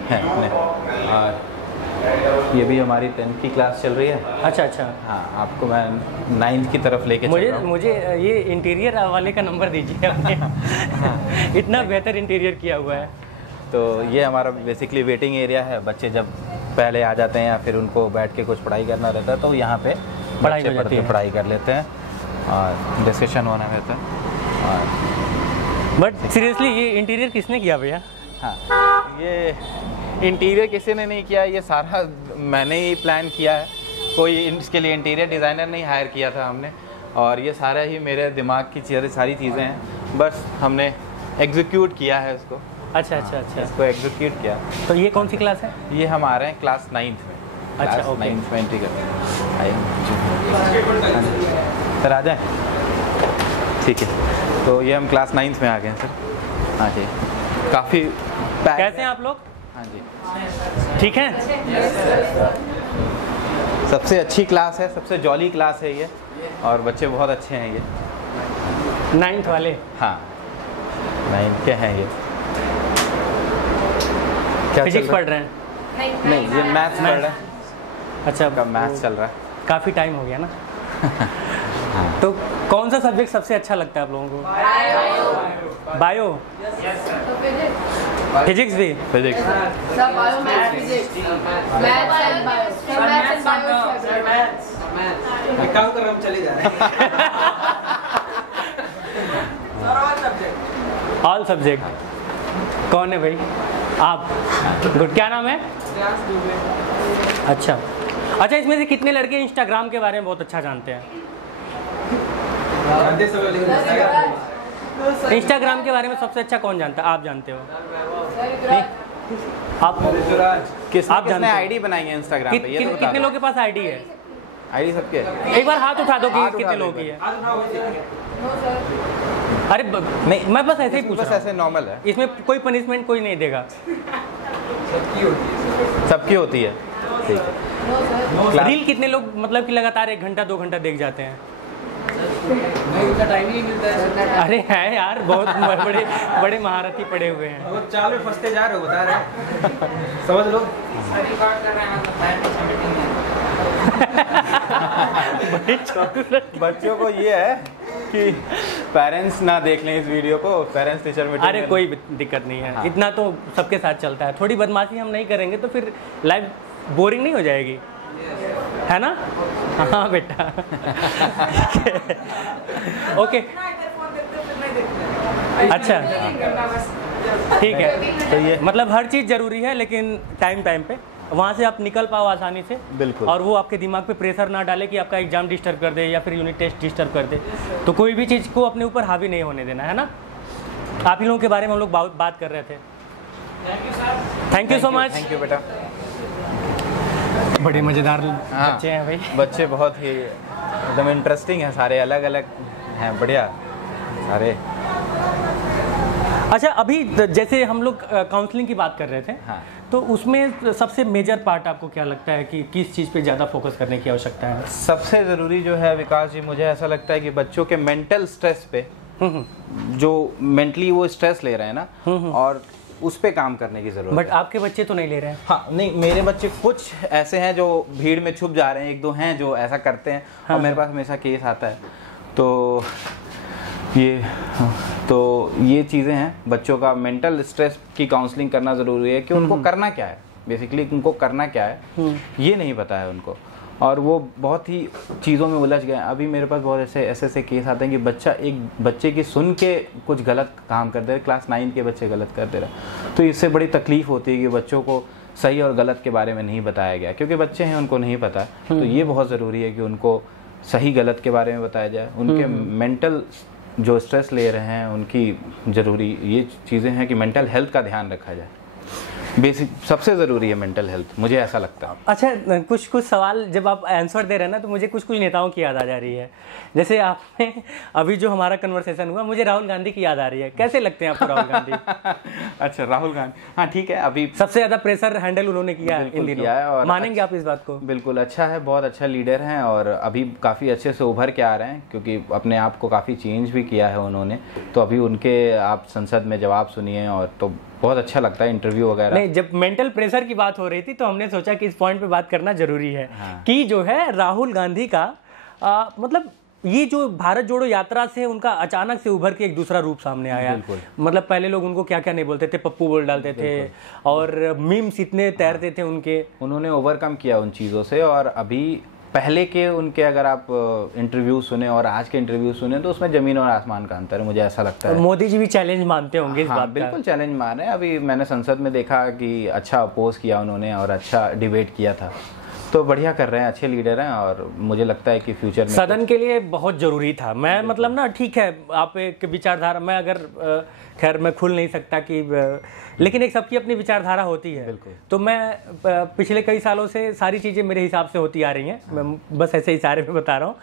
हैं और ये भी हमारी 10th की क्लास चल रही है। अच्छा। हाँ, आपको मैं 9th की तरफ लेके चल रहा हूँ। मुझे ये इंटीरियर वाले का नंबर दीजिए आपने। इतना बेहतर इंटीरियर किया हुआ है। तो ये हमारा बेसिकली वेटिंग एरिया है। बच्चे जब पहले आ जाते हैं या फिर उनको बैठ के कुछ पढ़ाई करना रहता है तो यहाँ पे पढ़ाई कर लेते हैं और डिस्कशन होना रहता है। और बट सीरियसली ये इंटीरियर किसने किया भैया? हाँ, ये इंटीरियर किसी ने नहीं किया, ये सारा मैंने ही प्लान किया है। कोई इसके लिए इंटीरियर डिज़ाइनर नहीं हायर किया था हमने, और ये सारा ही मेरे दिमाग की सारी चीज़ें हैं, बस हमने एग्जीक्यूट किया है इसको। अच्छा। इसको एग्जीक्यूट किया। तो ये कौन सी क्लास है? ये हम आ रहे हैं क्लास 9th में। अच्छा, क्लास ओके। 9th में एंट्री करते हैं। सर आ जाए, ठीक है। तो ये हम क्लास 9th में आ गए हैं सर। हाँ जी, काफ़ी कैसे हैं आप लोग? हाँ जी, ठीक है। सबसे अच्छी क्लास है, सबसे जॉली क्लास है ये, और बच्चे बहुत अच्छे हैं ये। 9th वाले? हाँ, 9th के हैं ये। क्या फिजिक्स पढ़ रहे हैं? नहीं, ये मैथ्स पढ़ रहे हैं। अच्छा, का मैथ्स चल रहा है। काफ़ी टाइम हो गया ना। तो कौन सा सब्जेक्ट सबसे अच्छा लगता है आप लोगों को? बायो? फिजिक्स भी? फिजिक्स। काम कर रहे हम चले जा रहे हैं। All subject. कौन है भाई? आप? गुड। क्या नाम है? अच्छा। इसमें से कितने लड़के इंस्टाग्राम के बारे में बहुत अच्छा जानते हैं? इंस्टाग्राम के बारे में सबसे अच्छा कौन जानता है? आप जानते हो? आप किसने आईडी बनाई है इंस्टाग्राम पे? ये तो कितने लोगों के पास आईडी है? आईडी सबके? एक बार हाथ उठा दो कि कितने लोगों की है। अरे नहीं, मैं बस ऐसे ही पूछ रहा हूं। ऐसे नॉर्मल है, इसमें कोई पनिशमेंट कोई नहीं देगा। सबकी होती है। ठीक है। रील कितने लोग मतलब कि लगातार 1 घंटा 2 घंटा देख जाते हैं? टाइम ही नहीं मिलता है। अरे है यार, बहुत बड़े महारथी पड़े हुए हैं। वो चाल में फंसते जा रहे हो, बता रहे समझ लो। बच्चों को ये है कि पेरेंट्स ना देख लें इस वीडियो को, पेरेंट्स टीचर मीटिंग। अरे कोई दिक्कत नहीं है। हाँ। इतना तो सबके साथ चलता है। थोड़ी बदमाशी हम नहीं करेंगे तो फिर लाइफ बोरिंग नहीं हो जाएगी, है ना? हाँ बेटा। ओके, अच्छा ठीक है। तो ये मतलब हर चीज़ ज़रूरी है, लेकिन टाइम पे वहाँ से आप निकल पाओ आसानी से। बिल्कुल। और वो आपके दिमाग पे प्रेशर ना डाले कि आपका एग्जाम डिस्टर्ब कर दे या फिर यूनिट टेस्ट डिस्टर्ब कर दे। तो कोई भी चीज़ को अपने ऊपर हावी नहीं होने देना, है ना? आप ही लोगों के बारे में हम लोग बात कर रहे थे। Thank you so much. Thank you बेटा। बड़े मज़ेदार बच्चे हैं भाई। बच्चे बहुत ही एकदम इंटरेस्टिंग हैं, सारे अलग अलग हैं, बढ़िया सारे। अच्छा, अभी जैसे हम लोग काउंसलिंग की बात कर रहे थे, हाँ। तो उसमें सबसे मेजर पार्ट आपको क्या लगता है कि किस चीज़ पे ज़्यादा फोकस करने की आवश्यकता है? सबसे ज़रूरी जो है विकास जी, मुझे ऐसा लगता है कि बच्चों के मेंटल स्ट्रेस पे, जो मेंटली वो स्ट्रेस ले रहे हैं ना, और उस पे काम करने की ज़रूरत है। बट आपके बच्चे तो नहीं ले रहे हैं। हाँ, नहीं, मेरे बच्चे कुछ ऐसे हैं जो भीड़ में छुप जा रहे हैं, 1-2 हैं जो ऐसा करते हैं। हाँ। और मेरे पास हमेशा केस आता है। तो ये चीज़ें हैं, बच्चों का मेंटल स्ट्रेस की काउंसलिंग करना ज़रूरी है कि उनको करना क्या है, बेसिकली उनको करना क्या है ये नहीं पता है उनको, और वो बहुत ही चीज़ों में उलझ गए हैं। अभी मेरे पास बहुत ऐसे केस आते हैं कि एक बच्चे की सुन के कुछ गलत काम कर दे रहे, क्लास 9 के बच्चे गलत कर दे रहे। तो इससे बड़ी तकलीफ होती है कि बच्चों को सही और गलत के बारे में नहीं बताया गया, क्योंकि बच्चे हैं, उनको नहीं पता। तो ये बहुत ज़रूरी है कि उनको सही गलत के बारे में बताया जाए। उनके मेंटल जो स्ट्रेस ले रहे हैं उनकी ज़रूरी ये चीज़ें हैं कि मेंटल हेल्थ का ध्यान रखा जाए। बेसिक सबसे ज़रूरी है मेंटल हेल्थ, मुझे ऐसा लगता है। अच्छा, कुछ कुछ सवाल जब आप आंसर दे रहे हैं ना, तो मुझे कुछ कुछ नेताओं की याद आ जा रही है। जैसे आपने अभी जो हमारा कन्वर्सेशन हुआ, मुझे राहुल गांधी की याद आ रही है। कैसे लगते हैं आपको राहुल गांधी? अच्छा, राहुल गांधी, हाँ ठीक है। अभी सबसे ज़्यादा प्रेशर हैंडल उन्होंने किया है इन दिनों, और मानेंगे आप इस बात को? बिल्कुल, अच्छा है, बहुत अच्छा लीडर हैं और अभी काफ़ी अच्छे से उभर के आ रहे हैं, क्योंकि अपने आप को काफ़ी चेंज भी किया है उन्होंने। तो अभी उनके आप संसद में जवाब सुनिए और तो बहुत अच्छा लगता है, इंटरव्यू वगैरह। नहीं, जब मेंटल प्रेशर की बात हो रही थी तो हमने सोचा कि इस पॉइंट पे बात करना जरूरी है। कि जो है राहुल गांधी का मतलब ये जो भारत जोड़ो यात्रा से उनका अचानक से उभर के एक दूसरा रूप सामने आया। मतलब पहले लोग उनको क्या क्या नहीं बोलते थे, पप्पू बोल डालते थे और मीम्स इतने तैरते थे उनके। उन्होंने ओवरकम किया उन चीज़ों से, और अभी पहले के उनके अगर आप इंटरव्यू सुने और आज के इंटरव्यू सुने तो उसमें जमीन और आसमान का अंतर है, मुझे ऐसा लगता है। मोदी जी भी चैलेंज मानते होंगे इस बात का। बिल्कुल चैलेंज मान रहे हैं। अभी मैंने संसद में देखा कि अच्छा अपोज किया उन्होंने और अच्छा डिबेट किया था, तो बढ़िया कर रहे हैं, अच्छे लीडर हैं और मुझे लगता है कि फ्यूचर में सदन के लिए बहुत जरूरी था। मैं मतलब ना, ठीक है आप एक विचारधारा, मैं अगर खैर मैं खुल नहीं सकता कि लेकिन एक सबकी अपनी विचारधारा होती है। तो मैं पिछले कई सालों से सारी चीज़ें मेरे हिसाब से होती आ रही हैं, मैं बस ऐसे इशारे में बता रहा हूँ।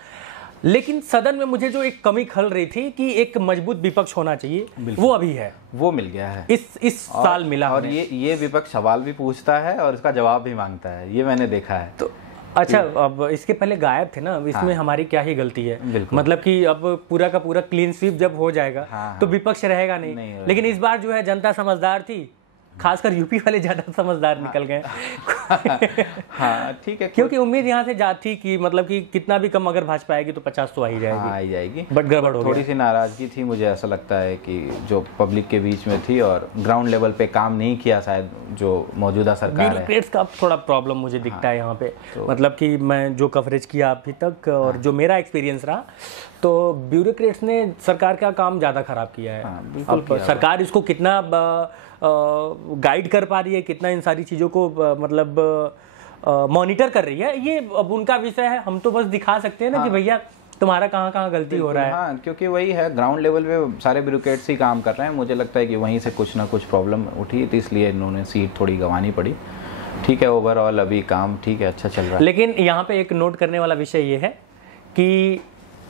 लेकिन सदन में मुझे जो एक कमी खल रही थी कि एक मजबूत विपक्ष होना चाहिए, वो अभी है, वो मिल गया है इस साल मिला। और ये विपक्ष सवाल भी पूछता है और इसका जवाब भी मांगता है, ये मैंने देखा है। तो अच्छा, अब इसके पहले गायब थे ना, अब इसमें हमारी क्या ही गलती है? मतलब कि अब पूरा का पूरा क्लीन स्वीप जब हो जाएगा तो विपक्ष रहेगा नहीं। लेकिन इस बार जो है जनता समझदार थी, खासकर यूपी वाले ज्यादा समझदार निकल गए। हाँ ठीक है, क्योंकि उम्मीद यहाँ से थी कि मतलब कि कितना भी कम अगर भाजपा आएगी तो 50 तो आ ही जाएगी। आ जाएगी, बट गड़बड़ हो गई। थोड़ी सी नाराजगी थी, मुझे ऐसा लगता है कि जो पब्लिक के बीच में थी और ग्राउंड लेवल पे काम नहीं किया शायद जो मौजूदा सरकार है। ब्यूरोक्रेट्स का थोड़ा प्रॉब्लम मुझे दिखता है यहाँ पे। मतलब कि मैं जो कवरेज किया अभी तक और जो मेरा एक्सपीरियंस रहा, तो ब्यूरोक्रेट्स ने सरकार का काम ज़्यादा खराब किया है। अब सरकार इसको कितना गाइड कर पा रही है, कितना इन सारी चीज़ों को मतलब मॉनिटर कर रही है, ये अब उनका विषय है। हम तो बस दिखा सकते हैं ना कि भैया तुम्हारा कहाँ कहाँ गलती हो रहा है। हाँ, क्योंकि वही है, ग्राउंड लेवल पे सारे ब्यूरोक्रेट्स ही काम कर रहे हैं। मुझे लगता है कि वहीं से कुछ ना कुछ प्रॉब्लम उठी, तो इसलिए इन्होंने सीट थोड़ी गंवानी पड़ी। ठीक है, ओवरऑल अभी काम ठीक है, अच्छा चल रहा है। लेकिन यहाँ पे एक नोट करने वाला विषय ये है कि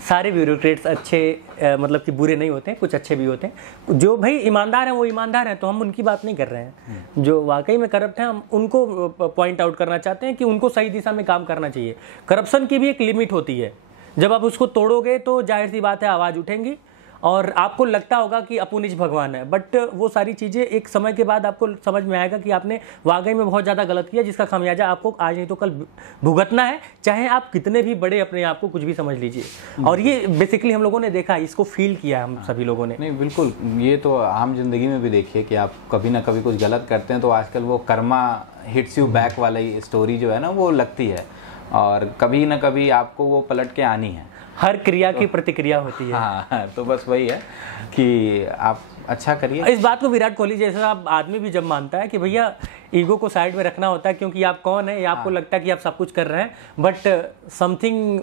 सारे ब्यूरोक्रेट्स अच्छे मतलब कि बुरे नहीं होते, कुछ अच्छे भी होते हैं। जो भाई ईमानदार हैं वो ईमानदार हैं, तो हम उनकी बात नहीं कर रहे हैं। जो वाकई में करप्ट हैं, हम उनको पॉइंट आउट करना चाहते हैं कि उनको सही दिशा में काम करना चाहिए। करप्शन की भी एक लिमिट होती है, जब आप उसको तोड़ोगे तो जाहिर सी बात है आवाज़ उठेंगी और आपको लगता होगा कि अपुनिज भगवान है। बट वो सारी चीज़ें एक समय के बाद आपको समझ में आएगा कि आपने वाकई में बहुत ज़्यादा गलत किया, जिसका खामियाजा आपको आज नहीं तो कल भुगतना है, चाहे आप कितने भी बड़े अपने आप को कुछ भी समझ लीजिए। और ये बेसिकली हम लोगों ने देखा, इसको फील किया हम सभी लोगों ने। नहीं बिल्कुल, ये तो आम जिंदगी में भी देखिए कि आप कभी ना कभी कुछ गलत करते हैं तो आजकल वो कर्मा हिट्स यू बैक वाली स्टोरी जो है ना, वो लगती है और कभी ना कभी आपको वो पलट के आनी है। हर क्रिया की प्रतिक्रिया होती है। हाँ, तो बस वही है कि आप अच्छा करिए। इस बात को विराट कोहली जैसा आदमी भी जब मानता है कि भैया ईगो को साइड में रखना होता है, क्योंकि आप कौन है, आपको लगता है कि आप सब कुछ कर रहे हैं, बट समथिंग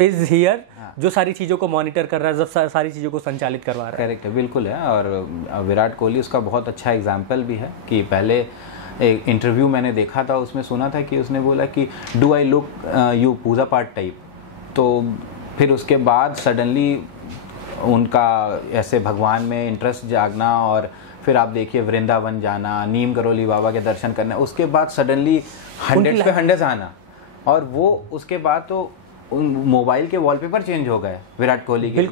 इज हियर जो सारी चीज़ों को मॉनिटर कर रहा है, जब सारी चीज़ों को संचालित करवा रहा है। करेक्ट है, बिल्कुल है। और विराट कोहली उसका बहुत अच्छा एग्जाम्पल भी है कि पहले एक इंटरव्यू मैंने देखा था, उसमें सुना था कि उसने बोला कि डू आई लुक यू पूजा पाठ टाइप। तो फिर उसके बाद सडनली उनका ऐसे भगवान में इंटरेस्ट जागना और फिर आप देखिए वृंदावन जाना, नीम करोली बाबा के दर्शन करना, उसके बाद सडनली हंड्रेड्स पे हंड्रेड्स आना, और वो उसके बाद तो मोबाइल के वॉलपेपर चेंज हो गए विराट कोहली के।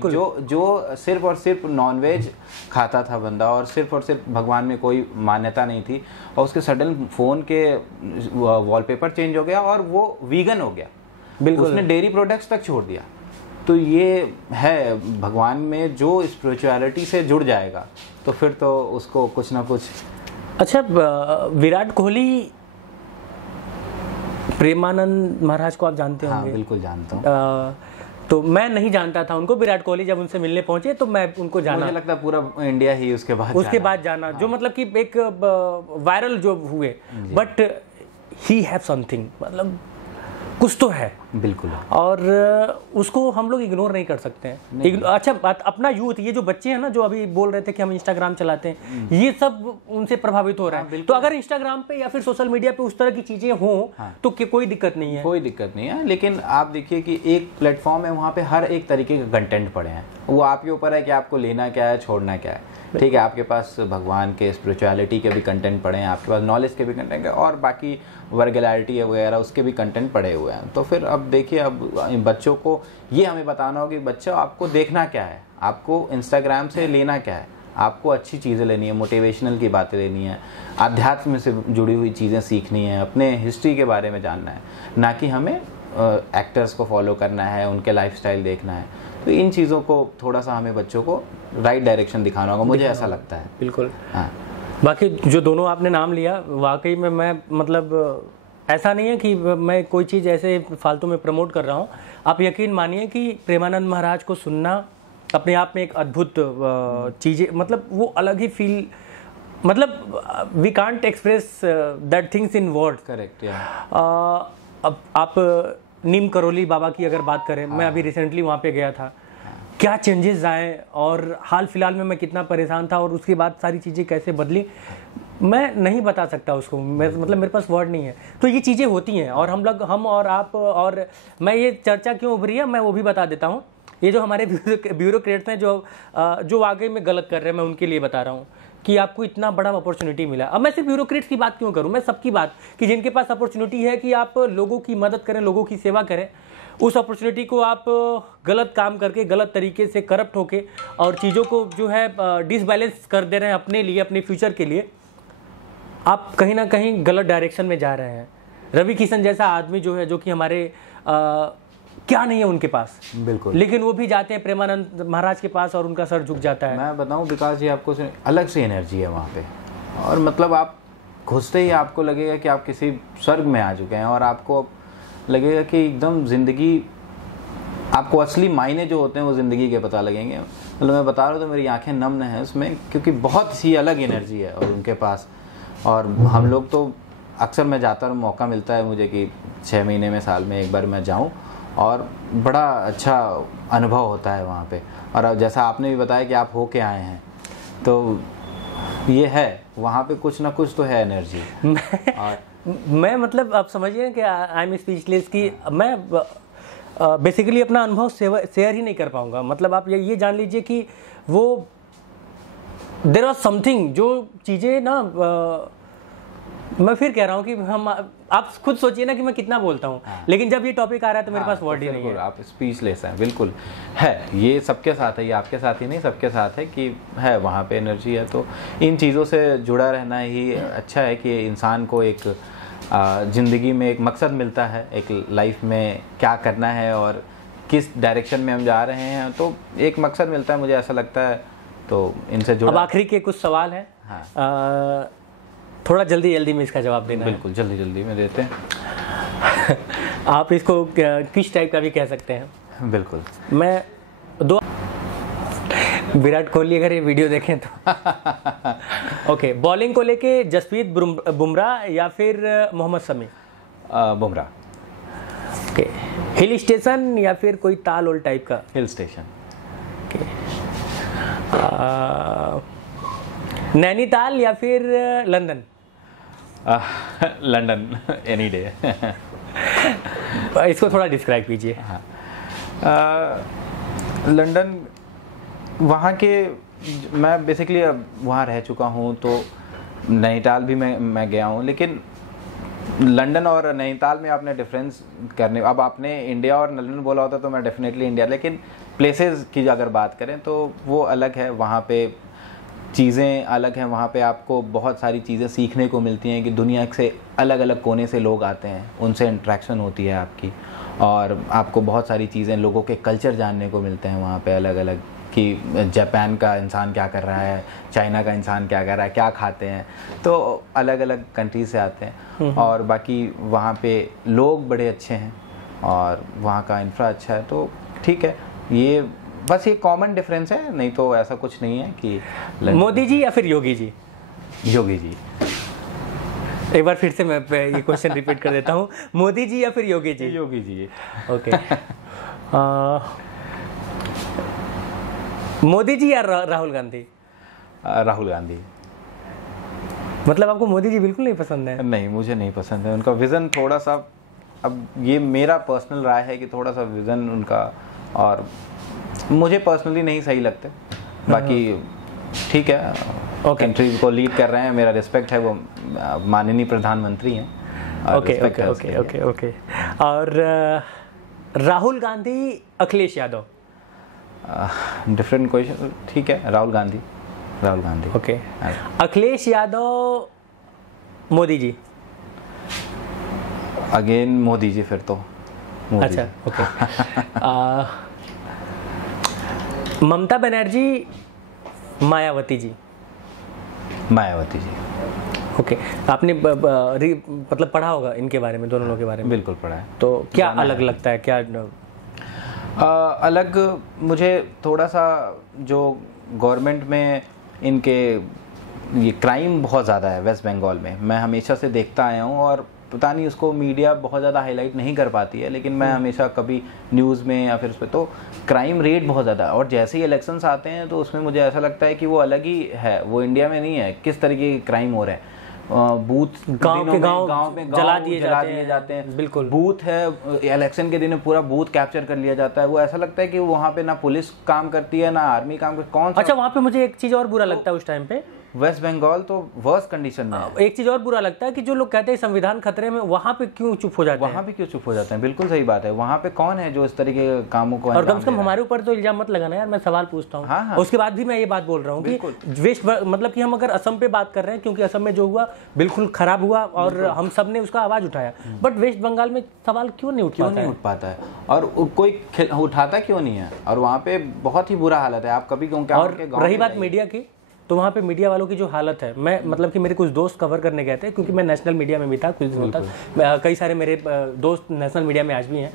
जो सिर्फ और सिर्फ नॉनवेज खाता था बंदा और सिर्फ भगवान में कोई मान्यता नहीं थी, और उसके सडन फोन के वॉलपेपर चेंज हो गया और वो वीगन हो गया। बिल्कुल, उसने डेयरी प्रोडक्ट्स तक छोड़ दिया। तो ये है, भगवान में जो स्पिरिचुअलिटी से जुड़ जाएगा तो फिर तो उसको कुछ ना कुछ। अच्छा, विराट कोहली, प्रेमानंद महाराज को आप जानते होंगे? हाँ, बिल्कुल जानता हूँ। तो मैं नहीं जानता था उनको। विराट कोहली जब उनसे मिलने पहुंचे तो मैं उनको जाना, मुझे लगता है पूरा इंडिया ही उसके बाद जाना, जो मतलब कि एक वायरल जो हुए, बट ही हैव समथिंग, मतलब कुछ तो है। बिल्कुल। और उसको हम लोग इग्नोर नहीं कर सकते हैं। अच्छा अपना यूथ, ये जो बच्चे हैं ना जो अभी बोल रहे थे कि हम इंस्टाग्राम चलाते हैं, ये सब उनसे प्रभावित हो रहा है। तो अगर इंस्टाग्राम पे या फिर सोशल मीडिया पे उस तरह की चीजें हों तो कोई दिक्कत नहीं है, कोई दिक्कत नहीं है। लेकिन आप देखिए कि एक प्लेटफॉर्म है, वहाँ पे हर एक तरीके के कंटेंट पड़े हैं। वो आपके ऊपर है कि आपको लेना क्या है, छोड़ना क्या है। ठीक है, आपके पास भगवान के, स्पिरिचुअलिटी के भी कंटेंट पड़े हैं, आपके पास नॉलेज के भी कंटेंट है, और बाकी वर्गुलैरिटी वगैरह उसके भी कंटेंट पड़े हुए हैं। तो फिर अब देखिए, अब बच्चों को ये हमें बताना होगा कि बच्चों आपको देखना क्या है, आपको इंस्टाग्राम से लेना क्या है। आपको अच्छी चीज़ें लेनी है, मोटिवेशनल की बातें लेनी है, अध्यात्म से जुड़ी हुई चीज़ें सीखनी है, अपने हिस्ट्री के बारे में जानना है, ना कि हमें एक्टर्स को फॉलो करना है, उनके लाइफस्टाइल देखना है। तो इन चीज़ों को थोड़ा सा हमें बच्चों को राइट डायरेक्शन दिखाना होगा, मुझे ऐसा लगता है। बिल्कुल। हाँ, बाकी जो दोनों आपने नाम लिया, वाकई में मैं मतलब ऐसा नहीं है कि मैं कोई चीज़ ऐसे फालतू में प्रमोट कर रहा हूँ। आप यकीन मानिए कि प्रेमानंद महाराज को सुनना अपने आप में एक अद्भुत चीज़ें, मतलब वो अलग ही फील, मतलब we can't express that things in words. Correct. अब आप नीम करोली बाबा की अगर बात करें, मैं अभी रिसेंटली वहाँ पे गया था, क्या चेंजेस आए और हाल फिलहाल में मैं कितना परेशान था और उसके बाद सारी चीज़ें कैसे बदली, मैं नहीं बता सकता उसको। मतलब मेरे पास वर्ड नहीं है। तो ये चीज़ें होती हैं, और हम और आप, और मैं ये चर्चा क्यों उभरी है मैं वो भी बता देता हूँ। ये जो हमारे ब्यूरोक्रेट्स हैं जो वाकई में गलत कर रहे हैं, मैं उनके लिए बता रहा हूँ कि आपको इतना बड़ा अपॉर्चुनिटी मिला। अब मैं सिर्फ ब्यूरोक्रेट्स की बात क्यों करूँ, मैं सबकी बात, कि जिनके पास अपॉर्चुनिटी है कि आप लोगों की मदद करें, लोगों की सेवा करें, उस अपॉर्चुनिटी को आप गलत काम करके, गलत तरीके से करप्ट होके और चीज़ों को जो है डिसबैलेंस कर दे रहे हैं अपने लिए, अपने फ्यूचर के लिए, आप कहीं ना कहीं गलत डायरेक्शन में जा रहे हैं। रवि किशन जैसा आदमी जो है, जो कि हमारे क्या नहीं है उनके पास, बिल्कुल, लेकिन वो भी जाते हैं प्रेमानंद महाराज के पास और उनका सर झुक जाता है। मैं बताऊं विकास जी, आपको अलग से एनर्जी है वहाँ पे, और मतलब आप घुसते ही आपको लगेगा कि आप किसी स्वर्ग में आ चुके हैं, और आपको लगेगा कि एकदम ज़िंदगी, आपको असली मायने जो होते हैं वो ज़िंदगी के पता लगेंगे। मतलब मैं बता रहा हूँ तो मेरी आंखें नम हैं उसमें, क्योंकि बहुत सी अलग एनर्जी है और उनके पास। और हम लोग तो अक्सर, मैं जाता हूँ, मौका मिलता है मुझे कि 6 महीने में, साल में एक बार मैं जाऊँ, और बड़ा अच्छा अनुभव होता है वहाँ पे। और अब जैसा आपने भी बताया कि आप होके आए हैं, तो ये है वहाँ पे कुछ ना कुछ तो है एनर्जी। मैं मतलब आप समझिए कि आई एम स्पीचलेस कि मैं बेसिकली अपना अनुभव शेयर ही नहीं कर पाऊँगा। मतलब आप ये जान लीजिए कि वो देयर वाज समथिंग, जो चीज़ें ना मैं फिर कह रहा हूँ कि हम, आप खुद सोचिए ना कि मैं कितना बोलता हूँ, लेकिन जब ये टॉपिक आ रहा है तो मेरे पास वर्ड ही नहीं है। आप स्पीचलेस हैं, बिल्कुल है। ये सबके साथ है, ये आपके साथ ही नहीं, सबके साथ है कि है वहाँ पे एनर्जी है। तो इन चीज़ों से जुड़ा रहना ही अच्छा है कि इंसान को एक ज़िंदगी में एक मकसद मिलता है, एक लाइफ में क्या करना है और किस डायरेक्शन में हम जा रहे हैं, तो एक मकसद मिलता है, मुझे ऐसा लगता है। तो इनसे जुड़ा। अब आखिरी के कुछ सवाल हैं, हाँ। थोड़ा जल्दी में इसका जवाब देना। बिल्कुल, जल्दी में देते हैं। आप इसको किस टाइप का भी कह सकते हैं। बिल्कुल। मैं दो, विराट कोहली अगर ये वीडियो देखें तो ओके, बॉलिंग को लेके जसप्रीत बुमराह या फिर Mohammed Shami? Bumrah. Okay, hill station या फिर कोई ताल ओल टाइप का? Hill station. ओके, नैनीताल या फिर लंदन? London, any day. इसको थोड़ा डिस्क्राइब कीजिए। हाँ, लंदन, वहाँ के, मैं बेसिकली अब वहाँ रह चुका हूँ, तो नैनीताल भी मैं गया हूँ, लेकिन लंदन और नैनीताल में आपने डिफरेंस करने, अब आपने इंडिया और लंदन बोला होता तो मैं डेफिनेटली इंडिया, लेकिन प्लेसेस की अगर बात करें तो वो अलग है, वहाँ पे चीज़ें अलग हैं। वहाँ पे आपको बहुत सारी चीज़ें सीखने को मिलती हैं कि दुनिया से अलग अलग कोने से लोग आते हैं, उनसे इंटरेक्शन होती है आपकी, और आपको बहुत सारी चीज़ें, लोगों के कल्चर जानने को मिलते हैं वहाँ पे अलग अलग, कि जापान का इंसान क्या कर रहा है, चाइना का इंसान क्या कर रहा है, क्या खाते हैं, तो अलग अलग कंट्री से आते हैं। और बाकी वहाँ पे लोग बड़े अच्छे हैं और वहाँ का इंफ्रा अच्छा है, तो ठीक है। ये बस ये कॉमन डिफरेंस है, नहीं तो ऐसा कुछ नहीं है कि मोदी जी या फिर योगी जी? योगी जी। एक बार फिर से मैं ये क्वेश्चन रिपीट कर देता हूँ, मोदी जी या फिर योगी जी? योगी जी। ओके। मोदी जी या राहुल गांधी? राहुल गांधी। मतलब आपको मोदी जी बिल्कुल नहीं पसंद है? नहीं, मुझे नहीं पसंद है उनका विज़न थोड़ा सा, अब ये मेरा पर्सनल राय है कि थोड़ा सा विज़न उनका और मुझे पर्सनली नहीं सही लगते। बाकी ठीक है, कंट्री को लीड कर रहे हैं, मेरा रिस्पेक्ट है, वो माननीय प्रधानमंत्री हैं। ओके। और राहुल गांधी, अखिलेश यादव? डिफरेंट क्वेश्चन, ठीक है, राहुल गांधी। ओके। अखिलेश यादव, मोदी जी? अगेन मोदी जी, फिर तो मोदी। अच्छा, ओके। ममता बनर्जी, मायावती जी? मायावती जी। ओके। आपने मतलब पढ़ा होगा इनके बारे में, दोनों लोगों के बारे में? बिल्कुल पढ़ा है। तो क्या अलग लगता है, क्या अलग? मुझे थोड़ा सा जो गवर्नमेंट में इनके ये क्राइम बहुत ज़्यादा है वेस्ट बंगाल में, मैं हमेशा से देखता आया हूँ, और पता नहीं उसको मीडिया बहुत ज़्यादा हाईलाइट नहीं कर पाती है, लेकिन मैं हमेशा कभी न्यूज़ में या फिर उस पर, तो क्राइम रेट बहुत ज़्यादा है। और जैसे ही इलेक्शंस आते हैं तो उसमें मुझे ऐसा लगता है कि वो अलग ही है, वो इंडिया में नहीं है। किस तरीके के क्राइम हो रहे हैं, बूथ गांव में जला दिए जाते हैं। बिल्कुल। बूथ है, इलेक्शन के दिन पूरा बूथ कैप्चर कर लिया जाता है। वो ऐसा लगता है कि वहाँ पे ना पुलिस काम करती है ना आर्मी काम करती है। कौन सा? अच्छा, वहाँ पे मुझे एक चीज़ और बुरा लगता है उस टाइम पे, वेस्ट बंगाल तो वर्स्ट कंडीशन में है। एक चीज और बुरा लगता है कि जो लोग कहते हैं संविधान खतरे में, वहाँ पे क्यों चुप हो जाते हैं? वहाँ पे क्यों चुप हो जाते हैं? बिल्कुल सही बात है। वहाँ पे कौन है जो इस तरीके के कामों को और कम से कम हमारे ऊपर तो इल्जाम मत लगाना यार, मैं सवाल पूछता हूँ। हाँ। उसके बाद भी मैं ये बात बोल रहा हूँ कि वेस्ट, मतलब कि हम अगर असम पे बात कर रहे हैं, क्योंकि असम में जो हुआ बिल्कुल खराब हुआ और हम सब ने उसका आवाज उठाया, बट वेस्ट बंगाल में सवाल क्यों नहीं उठ पाता है और कोई उठाता क्यों नहीं है? और वहाँ पे बहुत ही बुरा हालत है। आप कभी और रही बात मीडिया की, तो वहाँ पे मीडिया वालों की जो हालत है, मैं मतलब कि मेरे कुछ दोस्त कवर करने गए थे, क्योंकि मैं नेशनल मीडिया में भी था कुछ दिनों तक। कई सारे मेरे दोस्त नेशनल मीडिया में आज भी हैं।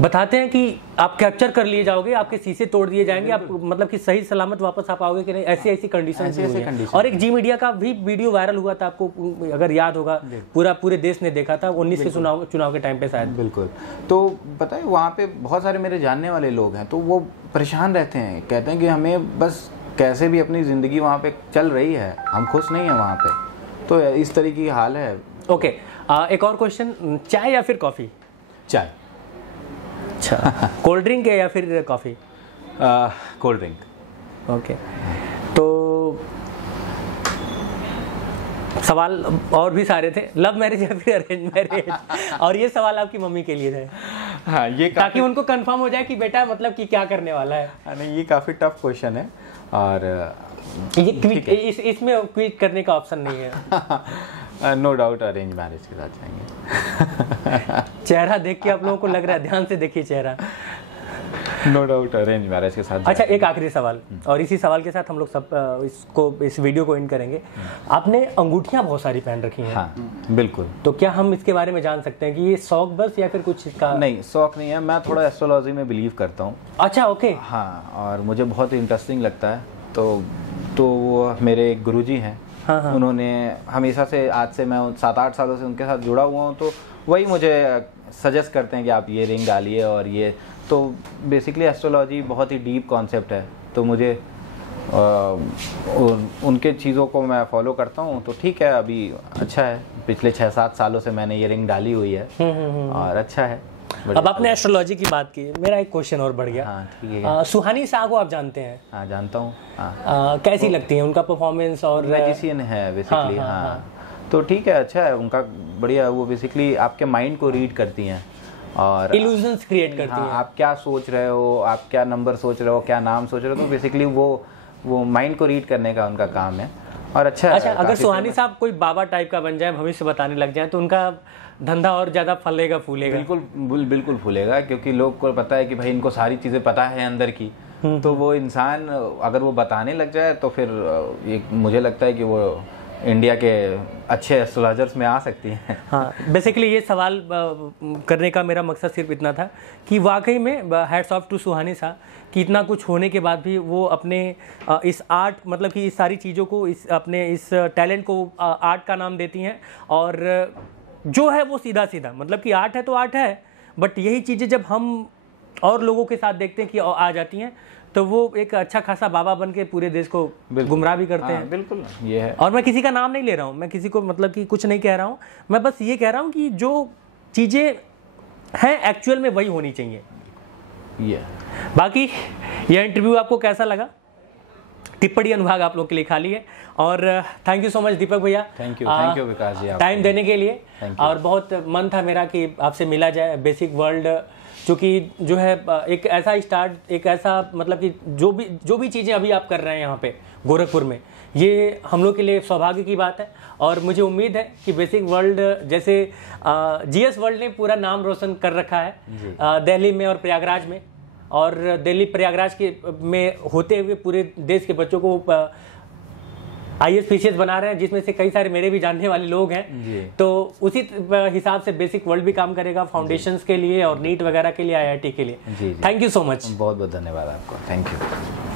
बताते हैं कि आप कैप्चर कर लिए जाओगे, आपके शीशे तोड़ दिए जाएंगे, आप मतलब कि सही सलामत वापस आप आओगे कि नहीं, ऐसी कंडीशन। और एक जी मीडिया का भी वीडियो वायरल हुआ था, आपको अगर याद होगा, पूरे देश ने देखा था 19 के चुनाव के टाइम पे शायद। बिल्कुल। तो पता है वहाँ पे बहुत सारे मेरे जानने वाले लोग हैं, तो वो परेशान रहते हैं, कहते हैं कि हमें बस कैसे भी अपनी ज़िंदगी वहाँ पे चल रही है, हम खुश नहीं हैं वहाँ पे। तो इस तरीके की हाल है। ओके। एक और क्वेश्चन, चाय या फिर कॉफ़ी? चाय। अच्छा। कोल्ड ड्रिंक है या फिर कॉफ़ी? Cold drink. ओके। तो सवाल और भी सारे थे, लव मैरिज या फिर अरेंज मैरिज? और ये सवाल आपकी मम्मी के लिए थे? हाँ, ये ताकि उनको कंफर्म हो जाए कि बेटा मतलब कि क्या करने वाला है। नहीं, ये काफ़ी टफ क्वेश्चन है और ये इसमें क्विक करने का ऑप्शन नहीं है। नो डाउट अरेंज मैरिज के साथ जाएंगे। चेहरा देख के आप लोगों को लग रहा है, ध्यान से देखिए चेहरा। नो डाउट अरेंज मैरिज के साथ। अच्छा, एक आखिरी सवाल, और इसी सवाल के साथ हम लोग सब इस वीडियो को एंड करेंगे। आपने अंगूठियां बहुत सारी पहन रखी हैं। हाँ, बिल्कुल। तो क्या हम इसके बारे में जान सकते हैं कि ये शौक बस या फिर कुछ इसका? नहीं, शौक नहीं है, मैं थोड़ा एस्ट्रोलॉजी में बिलीव करता हूँ। अच्छा, ओके। हाँ, और मुझे बहुत इंटरेस्टिंग लगता है। तो वो मेरे एक गुरुजी हैं। हाँ। उन्होंने हमेशा से, आज से मैं 7-8 सालों से उनके साथ जुड़ा हुआ हूँ, तो वही मुझे सजेस्ट करते हैं कि आप ये रिंग डालिए और ये। तो बेसिकली एस्ट्रोलॉजी बहुत ही डीप कॉन्सेप्ट है, तो मुझे उनके चीज़ों को मैं फॉलो करता हूँ। तो ठीक है, अभी अच्छा है। पिछले 6-7 सालों से मैंने ये रिंग डाली हुई है और अच्छा है। अब आपने एस्ट्रोलॉजी की बात की, मेरा एक क्वेश्चन और बढ़ गया। हाँ, ठीक है। सुहानी शाह को आप जानते हैं? हाँ, जानता हूँ। हाँ। कैसी लगती है उनका परफॉर्मेंस? और मैजिशियन है बेसिकली। हाँ। तो ठीक है, अच्छा है उनका, बढ़िया। वो बेसिकली आपके माइंड को रीड करती हैं और इल्यूजन्स क्रिएट करती हैं। आप क्या सोच रहे हो, आप क्या नंबर सोच रहे हो, क्या नाम सोच रहे हो, तो बेसिकली वो माइंड को रीड करने का उनका काम है और अच्छा। अगर सुहानी साहब कोई बाबा टाइप का बन जाए, भविष्य बताने लग जाए, तो उनका धंधा और ज्यादा फलेगा फूलेगा? बिल्कुल फूलेगा, क्योंकि लोग को पता है कि भाई इनको सारी चीजें पता है अंदर की। तो वो इंसान अगर वो बताने लग जाए तो फिर मुझे लगता है कि वो इंडिया के अच्छे एस्ट्रोलॉजर्स में आ सकती हैं। हाँ, बेसिकली ये सवाल करने का मेरा मकसद सिर्फ इतना था कि वाकई में हैट्स ऑफ टू सुहानी साहब कि इतना कुछ होने के बाद भी वो अपने इस आर्ट, मतलब कि इस सारी चीज़ों को, अपने इस टैलेंट को आर्ट का नाम देती हैं। और जो है वो सीधा सीधा, मतलब कि आर्ट है तो आर्ट है, बट यही चीज़ें जब हम और लोगों के साथ देखते हैं कि आ जाती हैं, तो वो एक अच्छा खासा बाबा बन के पूरे देश को गुमराह भी करते हैं। बिल्कुल, ये है। और मैं किसी का नाम नहीं ले रहा हूँ, मैं किसी को मतलब कि कुछ नहीं कह रहा हूँ, मैं बस ये कह रहा हूँ कि जो चीज़ें हैं एक्चुअल में वही होनी चाहिए। ये बाकी यह इंटरव्यू आपको कैसा लगा, टिप्पणी अनुभाग आप लोग के लिए खाली है। और thank you so much Deepak भैया, thank you Vikas ji, time देने के लिए। और बहुत मन था मेरा कि आपसे मिला जाए। बेसिक वर्ल्ड चूँकि जो है एक ऐसा मतलब कि जो भी चीज़ें अभी आप कर रहे हैं यहाँ पे गोरखपुर में, ये हम लोग के लिए सौभाग्य की बात है। और मुझे उम्मीद है कि बेसिक वर्ल्ड जैसे जीएस वर्ल्ड ने पूरा नाम रोशन कर रखा है दिल्ली में और प्रयागराज में, और दिल्ली प्रयागराज के में होते हुए पूरे देश के बच्चों को IAS PCS बना रहे हैं, जिसमें से कई सारे मेरे भी जानने वाले लोग हैं। तो उसी हिसाब से बेसिक वर्ल्ड भी काम करेगा फाउंडेशंस के लिए और नीट वगैरह के लिए, IIT के लिए। थैंक यू सो मच, बहुत बहुत धन्यवाद आपको, थैंक यू।